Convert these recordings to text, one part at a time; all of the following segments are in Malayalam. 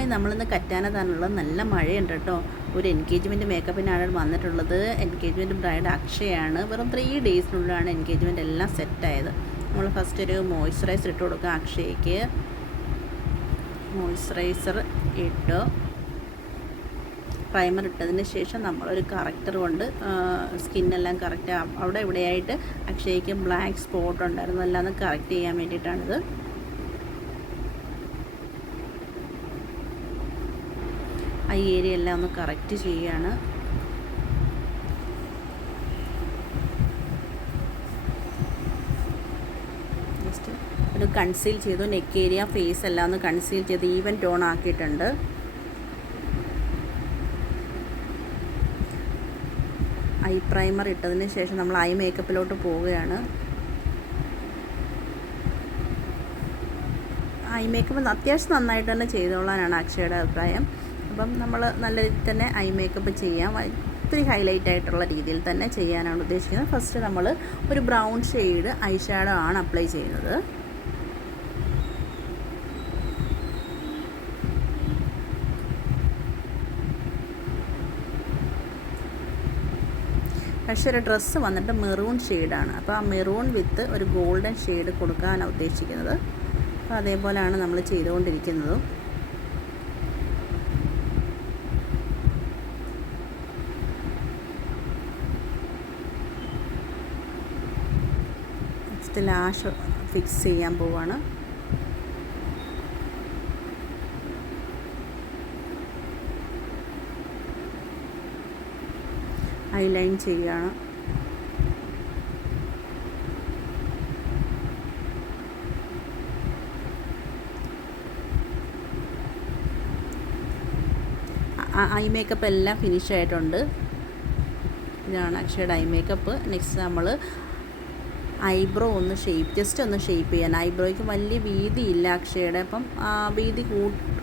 ഹായ്, നമ്മളിന്ന് കറ്റാനത്താണുള്ളത്. നല്ല മഴയുണ്ട് കേട്ടോ. ഒരു എൻഗേജ്മെൻറ്റ് മേക്കപ്പിനാണ് വന്നിട്ടുള്ളത്. എൻഗേജ്മെൻറ്റ് ബ്രൈഡ് അക്ഷയാണ്. വെറും 3 ഡേയ്സിനുള്ളിലാണ് എൻഗേജ്മെൻറ്റ് എല്ലാം സെറ്റായത്. നമ്മൾ ഫസ്റ്റ് ഒരു മോയ്സ്ചറൈസർ ഇട്ട് കൊടുക്കുക. അക്ഷയ്ക്ക് മോയ്സ്ചറൈസർ ഇട്ടു. പ്രൈമർ ഇട്ടതിന് ശേഷം നമ്മളൊരു കറക്റ്റർ കൊണ്ട് സ്കിന്നെല്ലാം കറക്റ്റ് അവിടെ ഇവിടെയായിട്ട് അക്ഷയ്ക്ക് ബ്ലാക്ക് സ്പോട്ട് ഉണ്ടായിരുന്നു. എല്ലാം ഒന്ന് കറക്റ്റ് ചെയ്യാൻ വേണ്ടിയിട്ടാണിത്. ആ ഏരിയ എല്ലാം ഒന്ന് കറക്റ്റ് ചെയ്യുകയാണ്. ജസ്റ്റ് ഒരു കൺസീൽ ചെയ്തു. നെക്ക് ഏരിയ, ഫേസ് എല്ലാം ഒന്ന് കൺസീൽ ചെയ്ത് ഈവൻ ടോൺ ആക്കിയിട്ടുണ്ട്. ഐ പ്രൈമർ ഇട്ടതിന് ശേഷം നമ്മൾ ഐ മേക്കപ്പിലോട്ട് പോവുകയാണ്. ഐ മേക്കപ്പ് അത്യാവശ്യം നന്നായിട്ട് തന്നെ ചെയ്തോളാനാണ് അക്ഷയുടെ അഭിപ്രായം. അപ്പം നമ്മൾ നല്ല രീതിയിൽ തന്നെ ഐ മേക്കപ്പ് ചെയ്യാം. ഒത്തിരി ഹൈലൈറ്റ് ആയിട്ടുള്ള രീതിയിൽ തന്നെ ചെയ്യാനാണ് ഉദ്ദേശിക്കുന്നത്. ഫസ്റ്റ് നമ്മൾ ഒരു ബ്രൗൺ ഷെയ്ഡ് ഐ ഷാഡോ ആണ് അപ്ലൈ ചെയ്യുന്നത്. പക്ഷേ ഒരു ഡ്രസ്സ് വന്നിട്ട് മെറൂൺ ഷെയ്ഡാണ്. അപ്പോൾ ആ മെറൂൺ വിത്ത് ഒരു ഗോൾഡൻ ഷെയ്ഡ് കൊടുക്കാനാണ് ഉദ്ദേശിക്കുന്നത്. അപ്പോൾ അതേപോലെയാണ് നമ്മൾ ചെയ്തുകൊണ്ടിരിക്കുന്നതും. നെക്സ്റ്റ് ലാഷ് ഫിക്സ് ചെയ്യാൻ പോവാണ്. ഐലൈൻ ചെയ്യുകയാണ്. ഐ മേക്കപ്പ് എല്ലാം ഫിനിഷ് ആയിട്ടുണ്ട്. ഇതാണ് അക്ഷയുടെ ഐ മേക്കപ്പ്. നെക്സ്റ്റ് നമ്മൾ ഐബ്രോ ഒന്ന് ജസ്റ്റ് ഒന്ന് ഷേപ്പ് ചെയ്യാൻ. ഐബ്രോയ്ക്ക് വലിയ വീതി ഇല്ല അക്ഷയുടെ. അപ്പം വീതി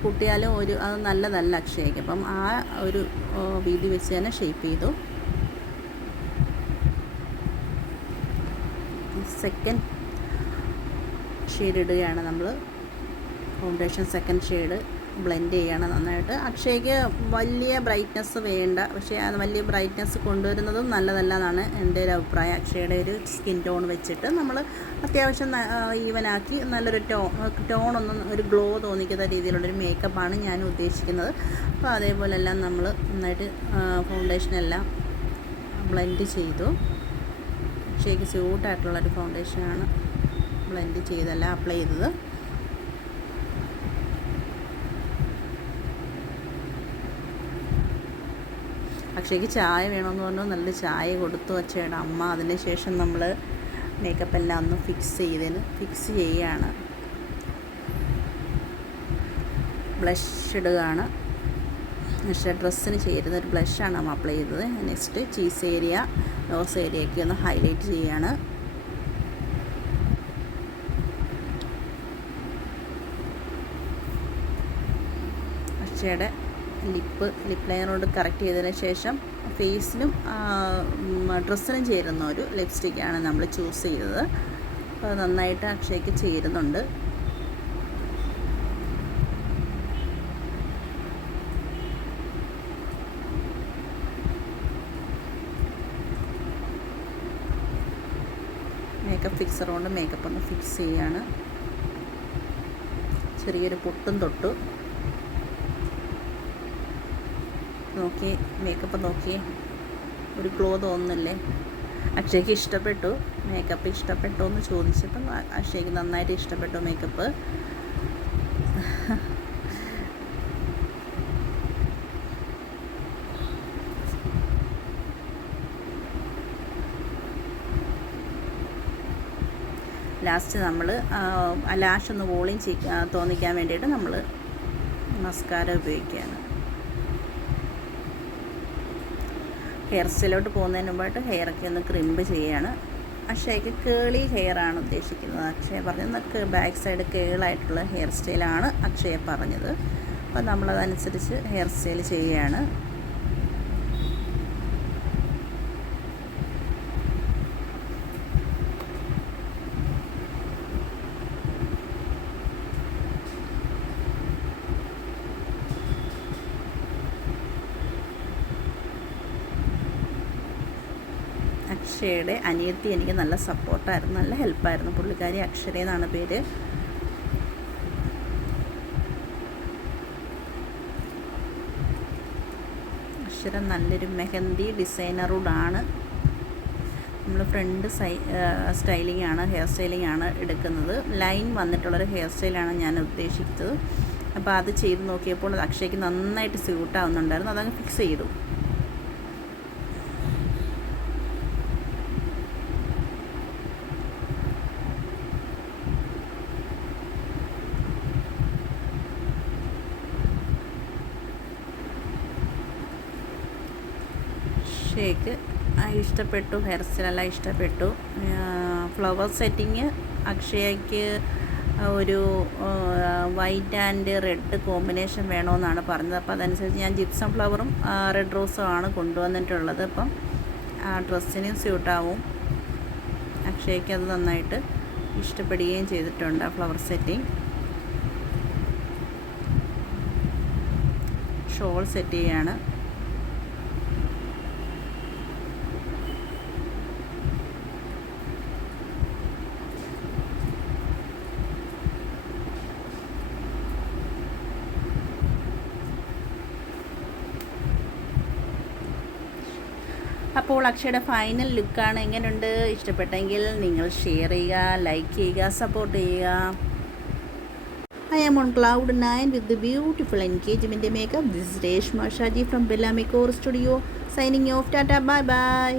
കൂട്ടിയാലും അത് നല്ലതല്ല അക്ഷയ്ക്ക്. അപ്പം ആ ഒരു വീതി വെച്ച് തന്നെ ഷേപ്പ് ചെയ്തു. സെക്കൻഡ് ഷെയ്ഡ് ഇടുകയാണ് നമ്മൾ. ഫൗണ്ടേഷൻ സെക്കൻഡ് ഷെയ്ഡ് ബ്ലെൻഡ് ചെയ്യുകയാണ് നന്നായിട്ട്. അക്ഷയ്ക്ക് വലിയ ബ്രൈറ്റ്നസ് വേണ്ട, പക്ഷേ അത് വലിയ ബ്രൈറ്റ്നസ് കൊണ്ടുവരുന്നതും നല്ലതല്ല എന്നാണ് എൻ്റെ ഒരു അഭിപ്രായം. അക്ഷയുടെ ഒരു സ്കിൻ ടോൺ വെച്ചിട്ട് നമ്മൾ അത്യാവശ്യം ഈവനാക്കി നല്ലൊരു ടോണൊന്നും ഒരു ഗ്ലോ തോന്നിക്കുന്ന രീതിയിലുള്ളൊരു മേക്കപ്പാണ് ഞാൻ ഉദ്ദേശിക്കുന്നത്. അപ്പോൾ അതേപോലെല്ലാം നമ്മൾ നന്നായിട്ട് ഫൗണ്ടേഷനെല്ലാം ബ്ലെൻഡ് ചെയ്തു. അക്ഷയ്ക്ക് സ്യൂട്ടായിട്ടുള്ളൊരു ഫൗണ്ടേഷനാണ് ബ്ലെൻഡ് ചെയ്തെല്ലാം അപ്ലൈ ചെയ്തത്. അക്ഷയ്ക്ക് ചായ വേണമെന്ന് പറഞ്ഞു നല്ല ചായ കൊടുത്തു അക്ഷയുടെ അമ്മ. അതിന് ശേഷം നമ്മൾ മേക്കപ്പ് എല്ലാം ഒന്ന് ഫിക്സ് ചെയ്യുകയാണ്. ബ്ലഷ് ഇടുകയാണ്. പക്ഷേ ഡ്രസ്സിന് ചേരുന്ന ഒരു ബ്ലഷാണ് നമ്മൾ അപ്ലൈ ചെയ്തത്. നെക്സ്റ്റ് ചീസ് ഏരിയ, നോസ് ഏരിയയൊക്കെ ഒന്ന് ഹൈലൈറ്റ് ചെയ്യുകയാണ്. അക്ഷയുടെ ലിപ്പ് ലൈനർ കൊണ്ട് കറക്റ്റ് ചെയ്തതിന് ശേഷം ഫേസിനും ഡ്രസ്സിനും ചേരുന്ന ഒരു ലിപ്സ്റ്റിക്കാണ് നമ്മൾ ചൂസ് ചെയ്തത്. അപ്പോൾ നന്നായിട്ട് അക്ഷയ്ക്ക് ചേരുന്നുണ്ട്. മേക്കപ്പ് ഫിക്സർ കൊണ്ട് മേക്കപ്പ് ഒന്ന് ഫിക്സ് ചെയ്യുകയാണ്. ചെറിയൊരു പൊട്ടും തൊട്ടു. നോക്കി മേക്കപ്പ് നോക്കി ഒരു ഗ്ലോ തോന്നുന്നില്ലേ? അക്ഷയ്ക്ക് ഇഷ്ടപ്പെട്ടു. മേക്കപ്പ് ഇഷ്ടപ്പെട്ടോ എന്ന് ചോദിച്ചപ്പം അക്ഷയ്ക്ക് നന്നായിട്ട് ഇഷ്ടപ്പെട്ടു മേക്കപ്പ്. ലാസ്റ്റ് നമ്മൾ ലാഷ് ഒന്ന് വോളിയം തോന്നിക്കാൻ വേണ്ടിയിട്ട് നമ്മൾ മസ്കാര ഉപയോഗിക്കുകയാണ്. ഹെയർ സ്റ്റൈലോട്ട് പോകുന്നതിന് മുമ്പായിട്ട് ഹെയറൊക്കെ ഒന്ന് ക്രിമ്പ് ചെയ്യുകയാണ്. അക്ഷയ്ക്ക് കേളി ഹെയറാണ് ഉദ്ദേശിക്കുന്നത്. അക്ഷയ പറഞ്ഞത് ബാക്ക് സൈഡ് കേളായിട്ടുള്ള ഹെയർ സ്റ്റൈലാണ് അക്ഷയ പറഞ്ഞത്. അപ്പോൾ നമ്മളതനുസരിച്ച് ഹെയർ സ്റ്റൈൽ ചെയ്യുകയാണ്. അക്ഷയയുടെ അനിയത്തി എനിക്ക് നല്ല സപ്പോർട്ടായിരുന്നു, നല്ല ഹെൽപ്പായിരുന്നു. പുള്ളിക്കാരി അക്ഷര എന്നാണ് പേര്. അക്ഷര നല്ലൊരു മെഹന്തി ഡിസൈനറോടാണ്. നമ്മൾ ഫ്രണ്ട് സ്റ്റൈലിംഗ് ആണ്, ഹെയർ സ്റ്റൈലിംഗ് ആണ് എടുക്കുന്നത്. ലൈൻ വന്നിട്ടുള്ളൊരു ഹെയർ സ്റ്റൈലാണ് ഞാൻ ഉദ്ദേശിച്ചത്. അപ്പോൾ അത് ചെയ്ത് നോക്കിയപ്പോൾ അത് അക്ഷയ്ക്ക് നന്നായിട്ട് സ്യൂട്ടാവുന്നുണ്ടായിരുന്നു. അതങ്ങ് ഫിക്സ് ചെയ്തു. അക്ഷയ്ക്ക് ഇഷ്ടപ്പെട്ടു, ഹെയർ സ്റ്റൈലെല്ലാം ഇഷ്ടപ്പെട്ടു. ഫ്ലവർ സെറ്റിങ് അക്ഷയയ്ക്ക് ഒരു വൈറ്റ് ആൻഡ് റെഡ് കോമ്പിനേഷൻ വേണമെന്നാണ് പറഞ്ഞത്. അപ്പോൾ അതനുസരിച്ച് ഞാൻ ജിപ്സം ഫ്ലവറും റെഡ് റോസും ആണ് കൊണ്ടുവന്നിട്ടുള്ളത്. അപ്പം ആ ഡ്രസ്സിനും സ്യൂട്ടാവും. അക്ഷയ്ക്ക് അത് നന്നായിട്ട് ഇഷ്ടപ്പെടുകയും ചെയ്തിട്ടുണ്ട് ആ ഫ്ലവർ സെറ്റിങ്. ഷോൾ സെറ്റ് ചെയ്യാണ്. അപ്പോൾ അക്ഷയുടെ ഫൈനൽ ലുക്കാണ്. എങ്ങനെയുണ്ട്? ഇഷ്ടപ്പെട്ടെങ്കിൽ നിങ്ങൾ ഷെയർ ചെയ്യുക, ലൈക്ക് ചെയ്യുക, സപ്പോർട്ട് ചെയ്യുക. I am on cloud 9 with the beautiful engagement makeup. This is Reshma Shaji from Bella Makeup Studio signing off. Tata, bye bye.